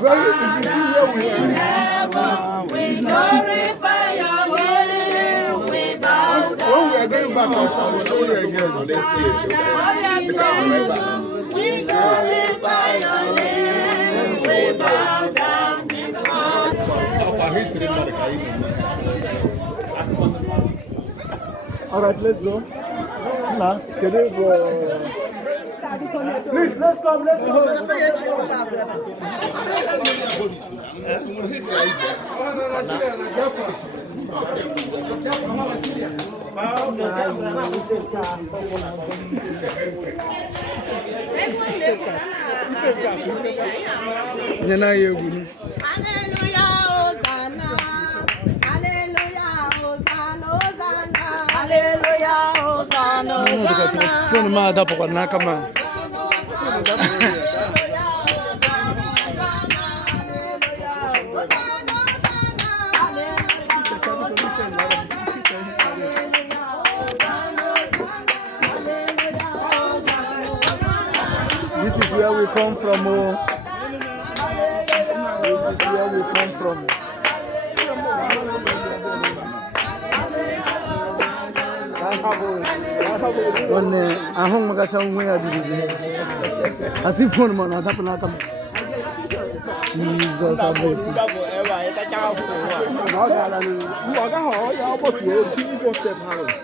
We glorify your name. We bow down. When we are going back outside, we only again. We glorify your name. We bow down before you. All right, let's go. Nah, can you go? Please, let's come. Let's go. Hallelujah, Hosanna. Hallelujah, Hosanna, Hosanna. Hallelujah, Hosanna, Hosanna. Phone ma da pokwa na kama. This is where we come from. Oh. This is where we come from. One ahong magachang mo ya dito. Asi phone mo na dapat na kam. Jesus abesi.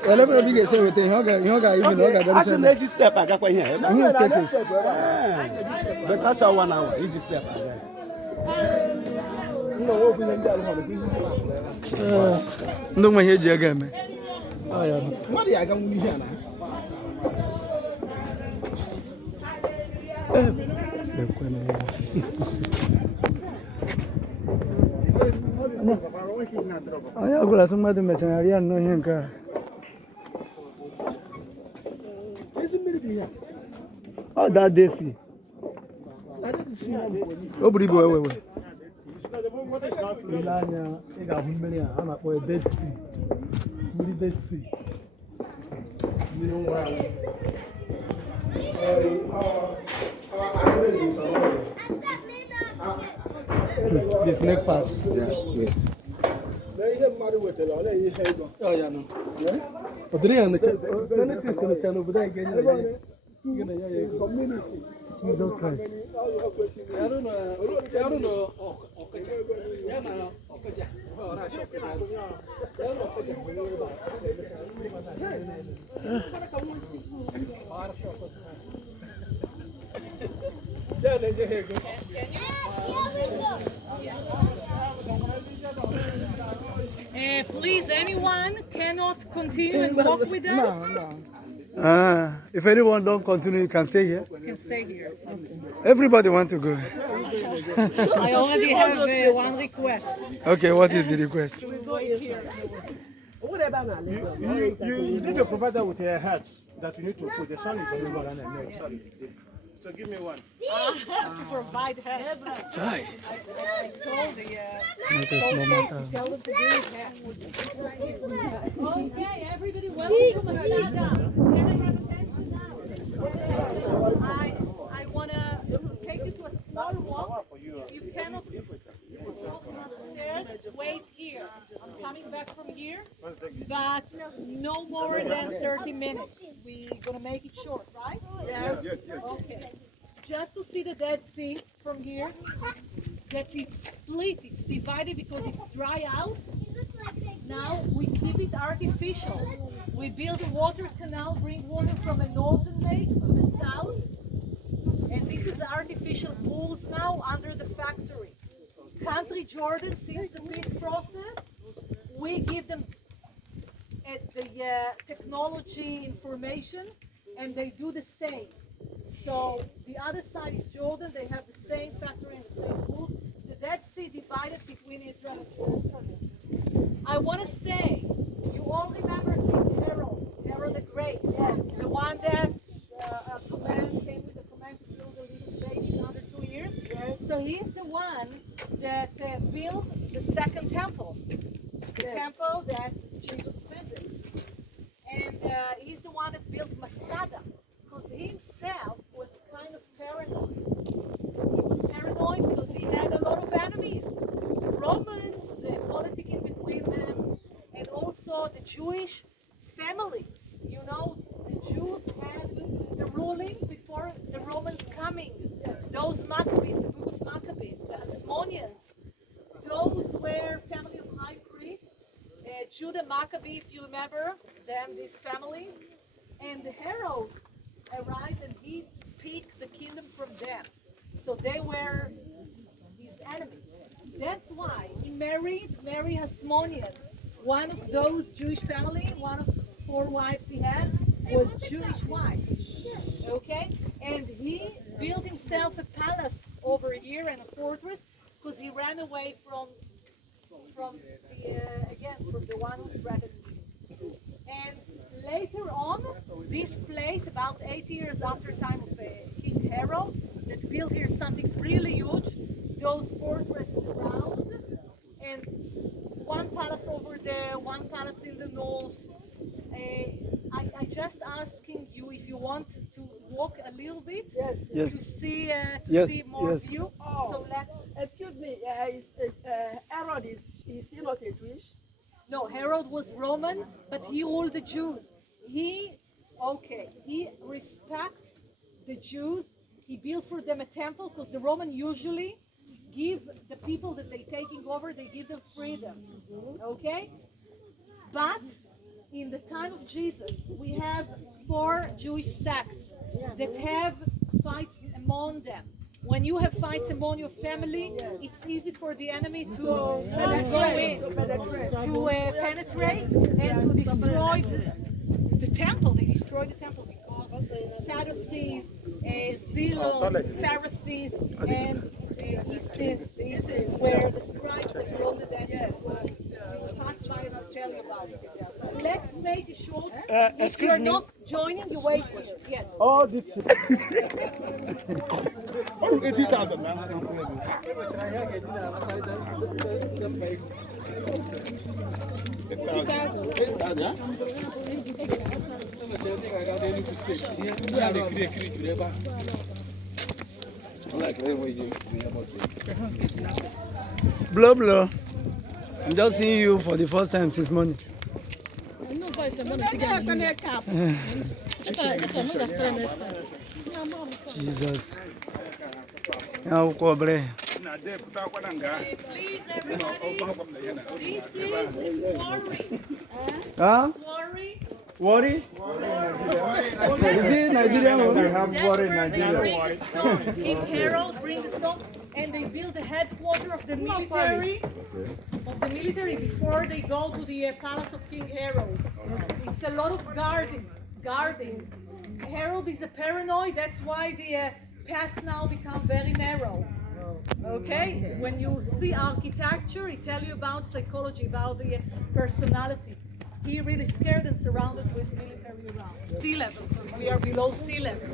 Ele me bi ge se wete hoga even hoga ga I next step aga kwa here. But that's 1 hour. Each step aga. Ndong ma he je aga me. What ya ga mu here na? Aya gula suma de metenaria no henka. Oh, that desi. Obri boy we. Ilanya ega humbele ana po Dead Sea. Muri Dead Sea. This neck part. Yeah, wait. Oh yeah, no. Yeah. But then I Jesus Christ. I don't know. Please, anyone cannot continue and walk with us? If anyone don't continue, you can stay here. You can stay here. Okay. Everybody want to go. I already have one request. Okay, what is the request? We go here. You need to provide that with a hat that you need to put. The sun is very long. So give me one. I have to provide hats. Right. I told the tell them to bring hats. Okay, everybody, welcome to Masada. Can I have attention now? I want to take you to a small walk. If you cannot walk up the stairs, wait here. I'm coming back from here, but no more than 30 minutes. We're going to make it short, right? Yes. Okay. Just to see the Dead Sea from here, that it's split, it's divided because it's dry out. Now we keep it artificial. We build a water canal, bring water from a northern lake to the south, and this is artificial pools now under the factory. Country Jordan, since the peace process, we give them the technology information, and they do the same. So the other side is Jordan. They have the same factory and the same pools. The Dead Sea divided between Israel and Jerusalem. I want to say, you all remember King Herod the Great, yes, the one that came with a command to kill the little babies under 2 years. Yes. So he's the one that built the second temple, the temple that Jesus visited, and he's the one that built Masada. Because he himself was kind of paranoid. He was paranoid because he had a lot Jewish families. You know, the Jews had the ruling before the Romans coming. Those Maccabees, the book of Maccabees, the Hasmoneans, those were family of high priests. Judah Maccabee, if you remember them, these families. And Herod arrived and he picked the kingdom from them. So they were his enemies. That's why he married Mary Hasmonean. One of those Jewish family, one of 4 wives he had, was Jewish wife. Okay? And he built himself a palace over here and a fortress because he ran away from the one who threatened him. And later on, this place, about 8 years after time of King Herod, that built here something really huge, those fortresses around, and one palace over there, one palace in the north. I just asking you if you want to walk a little bit to see see more view. So let's. Excuse me, Herod is he not a Jewish? No, Herod was Roman, but he ruled the Jews. He respect the Jews. He built for them a temple because the Roman usually give the people that they taking over, they give them freedom. Okay? But in the time of Jesus, we have 4 Jewish sects that have fights among them. When you have fights among your family, it's easy for the enemy to go in, to penetrate and to destroy the temple. They destroy the temple because Sadducees, Zealots, Pharisees, and Essenes. The Essenes were the scribes that wrote the Dead Sea. We'll pass by and I'll tell you about it. Let's make it short. If you're not joining, you wait here. Yes. All this. Oh, 80,000 now. Blow, blow. I'm just seeing you for the first time since morning. Jesus. Now, cobre. Please, everybody. This is Worry. Huh? Worry. Worry? Is it Nigerian? That's where they bring the stones. King Herod bring the stones, and they build the headquarters of the military. Before they go to the palace of King Herod. It's a lot of guarding. Herod is a paranoid. That's why the paths now become very narrow. Okay? When you see architecture, it tells you about psychology, about the personality. He really scared and surrounded with military around. Sea level, because we are below sea level.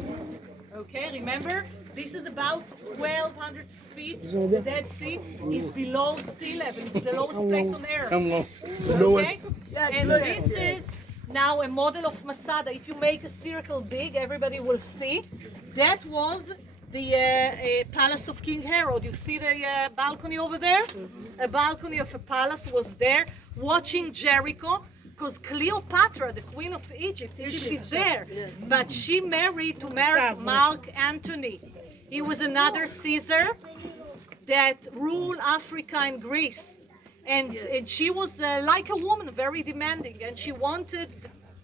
Okay, remember? This is about 1,200 feet. The Dead Sea is below sea level. It's the lowest place on earth. Okay? And this is now a model of Masada. If you make a circle big, everybody will see. That was the palace of King Herod. You see the balcony over there? A balcony of a palace was there, watching Jericho. Because Cleopatra, the queen of Egypt, she's there. But she married to Mark Antony. He was another Caesar that ruled Africa and Greece. And she was like a woman, very demanding. And she wanted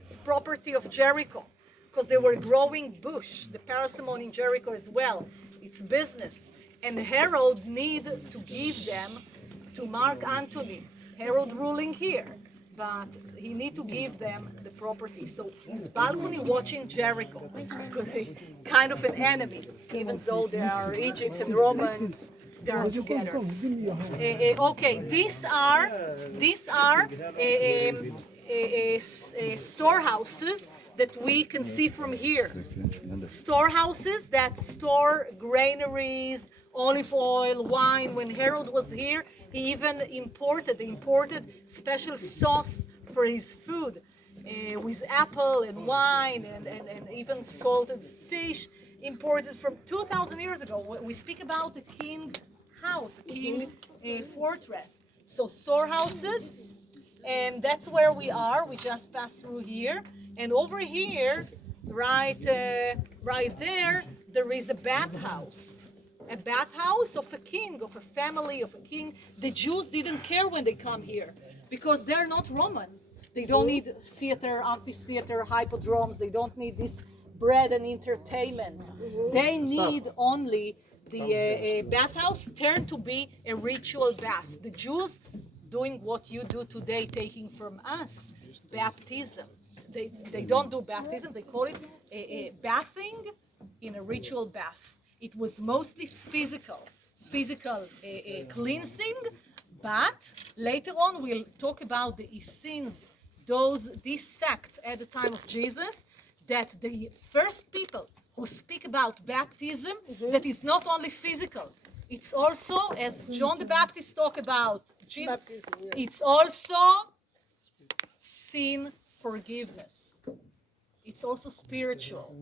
the property of Jericho. Because they were growing bush, the parsimony in Jericho as well. It's business. And Herod needed to give them to Mark Antony. Herod ruling here. But he need to give them the property. So his balcony watching Jericho, because they kind of an enemy, even though they are Egypt and Romans, they are together. Okay, these are storehouses that we can see from here. Storehouses that store granaries, olive oil, wine. When Herod was here, he even imported special sauce for his food with apple and wine and even salted fish imported from 2,000 years ago. We speak about the king house, king fortress. So storehouses And that's where we are. We just passed through here. And over here, right there, there is a bathhouse. A bathhouse of a king, of a family, of a king. The Jews didn't care when they come here because they're not Romans. They don't need theater, amphitheater, hippodromes. They don't need this bread and entertainment. They need only the bathhouse turned to be a ritual bath. The Jews doing what you do today, taking from us, baptism. They don't do baptism, they call it a bathing in a ritual bath. It was mostly physical cleansing, but later on we'll talk about the Essenes, this sect at the time of Jesus, that the first people who speak about baptism, that is not only physical, it's also, as John the Baptist talked about Jesus, Baptism, yes. it's also sin forgiveness. It's also spiritual.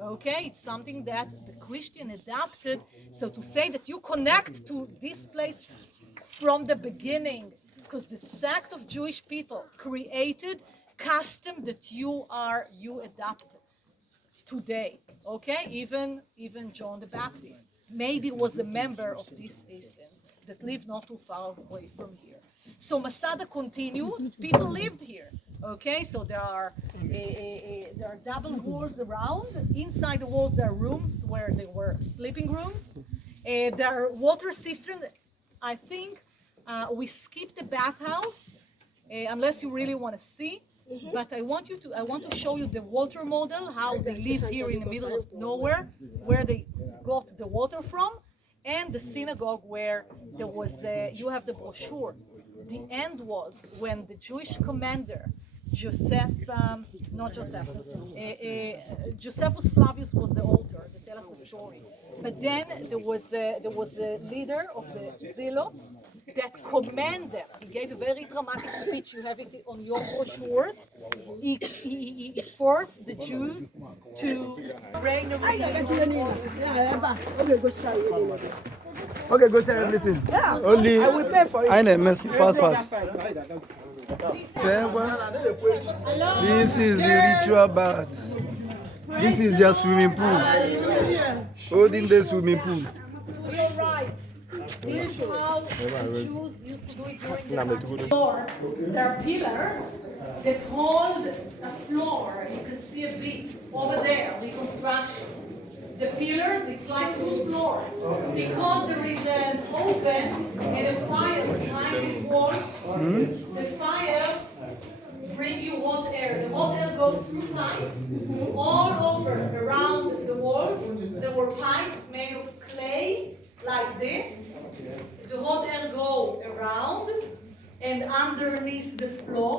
Okay, it's something that the Christian adapted. So to say that you connect to this place from the beginning, because the sect of Jewish people created custom that you adapted today. Okay, even John the Baptist maybe was a member of these Essenes that lived not too far away from here. So Masada continued. People lived here. Okay, so there are double walls around. Inside the walls there are rooms where there were sleeping rooms. There are water cisterns. I think we skipped the bathhouse, unless you really want to see. But I want to show you the water model, how they lived here in the middle of nowhere, where they got the water from, and the synagogue where there was. You have the brochure. The end was when the Jewish commander, Josephus Flavius was the author that tells us the story. But then there was a leader of the Zealots that commanded. He gave a very dramatic speech. You have it on your brochures. He forced the Jews to reign Okay, go share everything. Yeah. Only I will pay for it. I know, fast. This is the ritual bath. This is their swimming pool. Holding the swimming pool. You're right. This is how the Jews used to do it during the floor. There are pillars that hold a floor. You can see a bit over there, reconstruction. The pillars, it's like 2 floors. Because there is an oven and a fire behind this wall, the fire brings you hot air. The hot air goes through pipes all over, around the walls. There were pipes made of clay, like this. The hot air go around and underneath the floor.